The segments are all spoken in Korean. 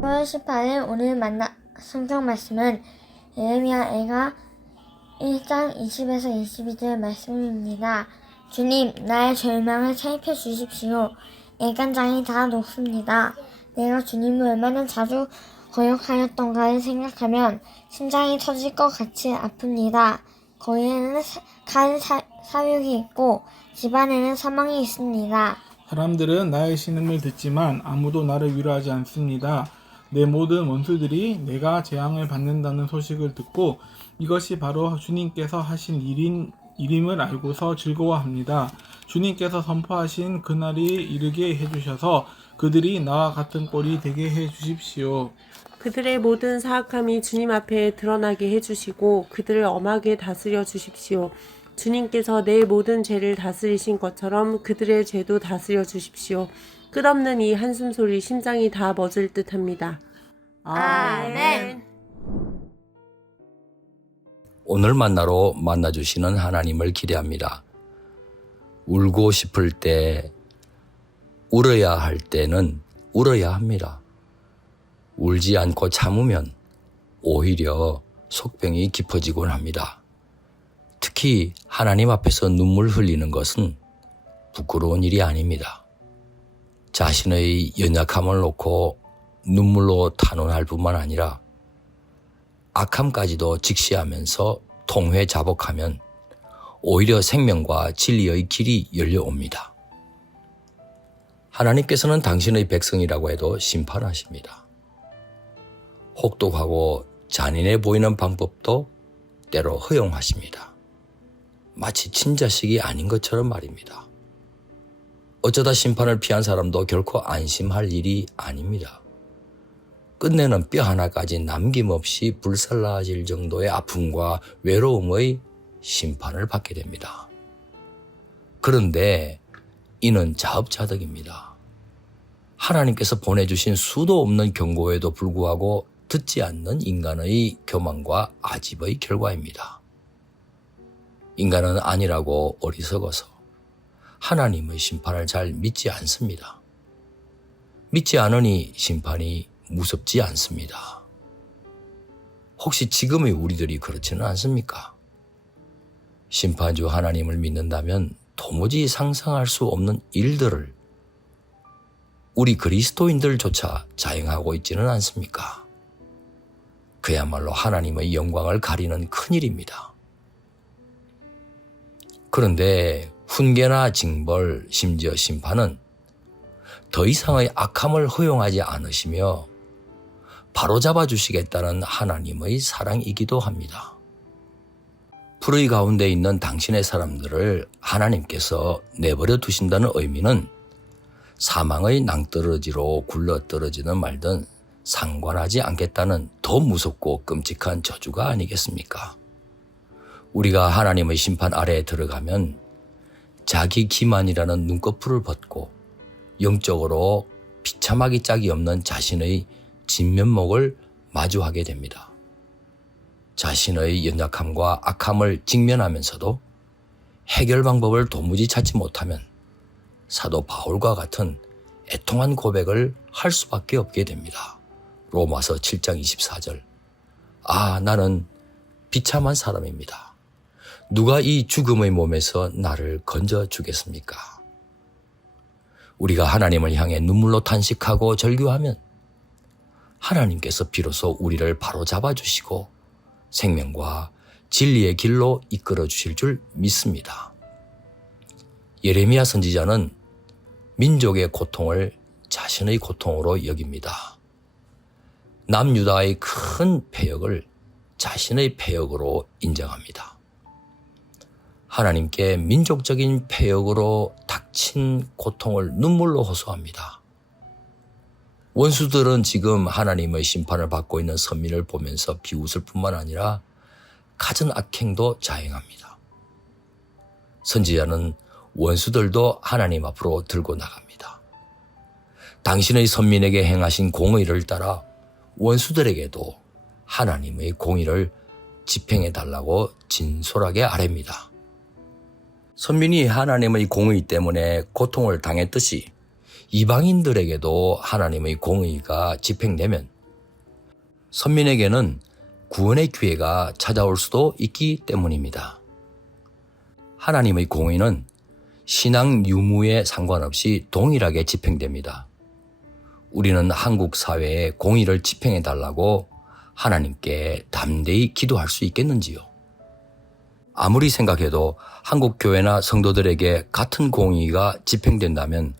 9월 18일 오늘 성경 말씀은 예레미야 애가 1장 20에서 22절 말씀입니다. 주님, 나의 절망을 살펴 주십시오. 애간장이 다 녹습니다. 내가 주님을 얼마나 자주 거역하였던가를 생각하면 심장이 터질 것 같이 아픕니다. 거기에는 간 사육이 있고 집안에는 사망이 있습니다. 사람들은 나의 신음을 듣지만 아무도 나를 위로하지 않습니다. 내 모든 원수들이 내가 재앙을 받는다는 소식을 듣고 이것이 바로 주님께서 하신 일임을 알고서 즐거워합니다. 주님께서 선포하신 그날이 이르게 해주셔서 그들이 나와 같은 꼴이 되게 해주십시오. 그들의 모든 사악함이 주님 앞에 드러나게 해주시고 그들을 엄하게 다스려 주십시오. 주님께서 내 모든 죄를 다스리신 것처럼 그들의 죄도 다스려 주십시오. 끝없는 이 한숨소리 심장이 다 멎을 듯합니다. 아멘. 오늘 만나러 만나주시는 하나님을 기대합니다. 울고 싶을 때, 울어야 할 때는 울어야 합니다. 울지 않고 참으면 오히려 속병이 깊어지곤 합니다. 특히 하나님 앞에서 눈물 흘리는 것은 부끄러운 일이 아닙니다. 자신의 연약함을 놓고 눈물로 탄원할 뿐만 아니라 악함까지도 직시하면서 통회자복하면 오히려 생명과 진리의 길이 열려옵니다. 하나님께서는 당신의 백성이라고 해도 심판하십니다. 혹독하고 잔인해 보이는 방법도 때로 허용하십니다. 마치 친자식이 아닌 것처럼 말입니다. 어쩌다 심판을 피한 사람도 결코 안심할 일이 아닙니다. 끝내는 뼈 하나까지 남김없이 불살라질 정도의 아픔과 외로움의 심판을 받게 됩니다. 그런데 이는 자업자득입니다. 하나님께서 보내주신 수도 없는 경고에도 불구하고 듣지 않는 인간의 교만과 아집의 결과입니다. 인간은 아니라고 어리석어서 하나님의 심판을 잘 믿지 않습니다. 믿지 않으니 심판이 무섭지 않습니다. 혹시 지금의 우리들이 그렇지는 않습니까? 심판주 하나님을 믿는다면 도무지 상상할 수 없는 일들을 우리 그리스도인들조차 자행하고 있지는 않습니까? 그야말로 하나님의 영광을 가리는 큰일입니다. 그런데 훈계나 징벌, 심지어 심판은 더 이상의 악함을 허용하지 않으시며 바로잡아 주시겠다는 하나님의 사랑이기도 합니다. 불의 가운데 있는 당신의 사람들을 하나님께서 내버려 두신다는 의미는 사망의 낭떠러지로 굴러 떨어지는 말든 상관하지 않겠다는 더 무섭고 끔찍한 저주가 아니겠습니까? 우리가 하나님의 심판 아래에 들어가면 자기 기만이라는 눈꺼풀을 벗고 영적으로 비참하기 짝이 없는 자신의 진면목을 마주하게 됩니다. 자신의 연약함과 악함을 직면하면서도 해결 방법을 도무지 찾지 못하면 사도 바울과 같은 애통한 고백을 할 수밖에 없게 됩니다. 로마서 7장 24절. 나는 비참한 사람입니다. 누가 이 죽음의 몸에서 나를 건져주겠습니까? 우리가 하나님을 향해 눈물로 탄식하고 절규하면 하나님께서 비로소 우리를 바로 잡아주시고 생명과 진리의 길로 이끌어 주실 줄 믿습니다. 예레미야 선지자는 민족의 고통을 자신의 고통으로 여깁니다. 남유다의 큰 패역을 자신의 패역으로 인정합니다. 하나님께 민족적인 패역으로 닥친 고통을 눈물로 호소합니다. 원수들은 지금 하나님의 심판을 받고 있는 선민을 보면서 비웃을 뿐만 아니라 갖은 악행도 자행합니다. 선지자는 원수들도 하나님 앞으로 들고 나갑니다. 당신의 선민에게 행하신 공의를 따라 원수들에게도 하나님의 공의를 집행해달라고 진솔하게 아뢰입니다. 선민이 하나님의 공의 때문에 고통을 당했듯이 이방인들에게도 하나님의 공의가 집행되면 선민에게는 구원의 기회가 찾아올 수도 있기 때문입니다. 하나님의 공의는 신앙 유무에 상관없이 동일하게 집행됩니다. 우리는 한국 사회에 공의를 집행해 달라고 하나님께 담대히 기도할 수 있겠는지요? 아무리 생각해도 한국 교회나 성도들에게 같은 공의가 집행된다면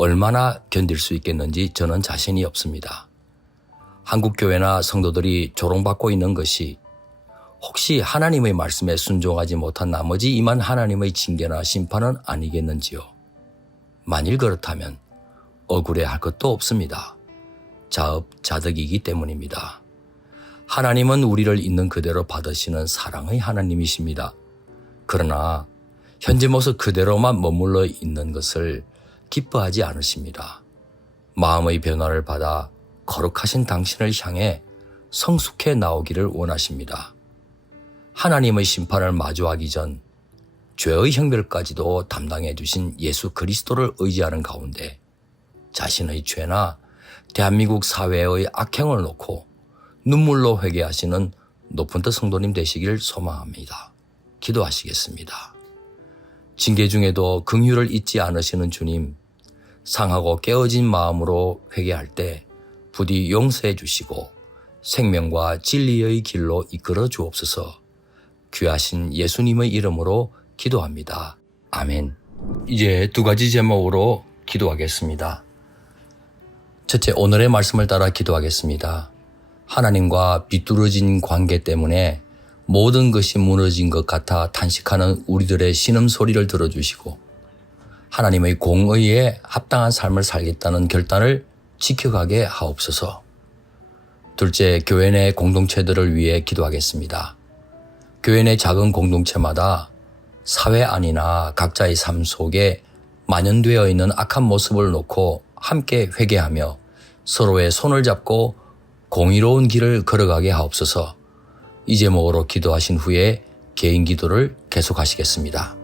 얼마나 견딜 수 있겠는지 저는 자신이 없습니다. 한국 교회나 성도들이 조롱받고 있는 것이 혹시 하나님의 말씀에 순종하지 못한 나머지 임한 하나님의 징계나 심판은 아니겠는지요? 만일 그렇다면 억울해할 것도 없습니다. 자업자득이기 때문입니다. 하나님은 우리를 있는 그대로 받으시는 사랑의 하나님이십니다. 그러나 현재 모습 그대로만 머물러 있는 것을 기뻐하지 않으십니다. 마음의 변화를 받아 거룩하신 당신을 향해 성숙해 나오기를 원하십니다. 하나님의 심판을 마주하기 전 죄의 형벌까지도 담당해 주신 예수 그리스도를 의지하는 가운데 자신의 죄나 대한민국 사회의 악행을 놓고 눈물로 회개하시는 높은 뜻 성도님 되시길 소망합니다. 기도하시겠습니다. 징계 중에도 긍휼을 잊지 않으시는 주님, 상하고 깨어진 마음으로 회개할 때 부디 용서해 주시고 생명과 진리의 길로 이끌어 주옵소서. 귀하신 예수님의 이름으로 기도합니다. 아멘. 이제 두 가지 제목으로 기도하겠습니다. 첫째, 오늘의 말씀을 따라 기도하겠습니다. 하나님과 비뚤어진 관계 때문에 모든 것이 무너진 것 같아 탄식하는 우리들의 신음소리를 들어주시고 하나님의 공의에 합당한 삶을 살겠다는 결단을 지켜가게 하옵소서. 둘째, 교회 내 공동체들을 위해 기도하겠습니다. 교회 내 작은 공동체마다 사회 안이나 각자의 삶 속에 만연되어 있는 악한 모습을 놓고 함께 회개하며 서로의 손을 잡고 공의로운 길을 걸어가게 하옵소서. 이 제목으로 기도하신 후에 개인 기도를 계속하시겠습니다.